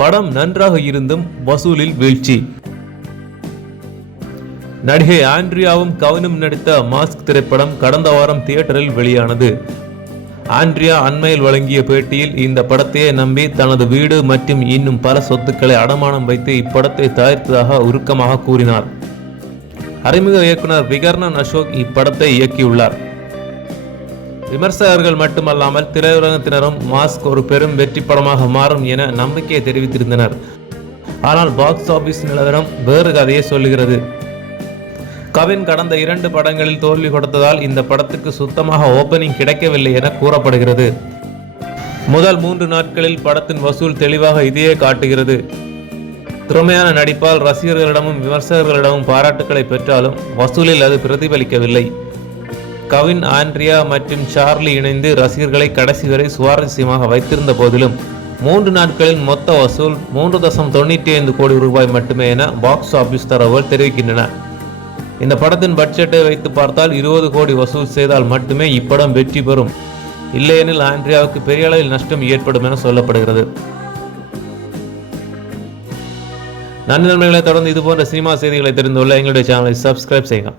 படம் நன்றாக இருந்தும் வசூலில் வீழ்ச்சி. நடிகை ஆண்ட்ரியாவும் கவினும் நடித்த மாஸ்க் திரைப்படம் கடந்த வாரம் தியேட்டரில் வெளியானது. ஆண்ட்ரியா அண்மையில் வழங்கிய பேட்டியில் இந்த படத்தையே நம்பி தனது வீடு மற்றும் இன்னும் பல சொத்துக்களை அடமானம் வைத்து இப்படத்தை தயாரித்ததாக உருக்கமாக கூறினார். அறிமுக இயக்குனர் விகர்ணன் அசோக் இப்படத்தை இயக்கியுள்ளார். விமர்சகர்கள் மட்டுமல்லாமல் திரையுலகத்தினரும் மாஸ்க் ஒரு பெரும் வெற்றி படமாக மாறும் என நம்பிக்கையை தெரிவித்திருந்தனர். ஆனால் பாக்ஸ் ஆபீஸ் நிலவரம் வேறு கதையை சொல்லுகிறது. கவின் கடந்த 2 படங்களில் தோல்வி கொடுத்ததால் இந்த படத்துக்கு சுத்தமாக ஓபனிங் கிடைக்கவில்லை என கூறப்படுகிறது. முதல் 3 நாட்களில் படத்தின் வசூல் தெளிவாக இதையே காட்டுகிறது. திறமையான நடிப்பால் ரசிகர்களிடமும் விமர்சகர்களிடமும் பாராட்டுக்களை பெற்றாலும் வசூலில் அது பிரதிபலிக்கவில்லை. கவின், ஆண்ட்ரியா மற்றும் சார்லி இணைந்து ரசிகர்களை கடைசி வரை சுவாரஸ்யமாக வைத்திருந்த போதிலும் 3 நாட்களின் மொத்த வசூல் 3.95 கோடி ரூபாய் மட்டுமே என பாக்ஸ் ஆபீஸ் தரவுகள் தெரிவிக்கின்றன. இந்த படத்தின் பட்ஜெட்டை வைத்து பார்த்தால் 20 கோடி வசூல் செய்தால் மட்டுமே இப்படம் வெற்றி பெறும். இல்லையெனில் ஆண்ட்ரியாவுக்கு பெரிய அளவில் நஷ்டம் ஏற்படும் என சொல்லப்படுகிறது. நன்றி நண்பர்களை, தொடர்ந்து இதுபோன்ற சினிமா செய்திகளை தெரிந்து கொள்ள எங்களுடைய சேனலை சப்ஸ்கிரைப் செய்யுங்கள்.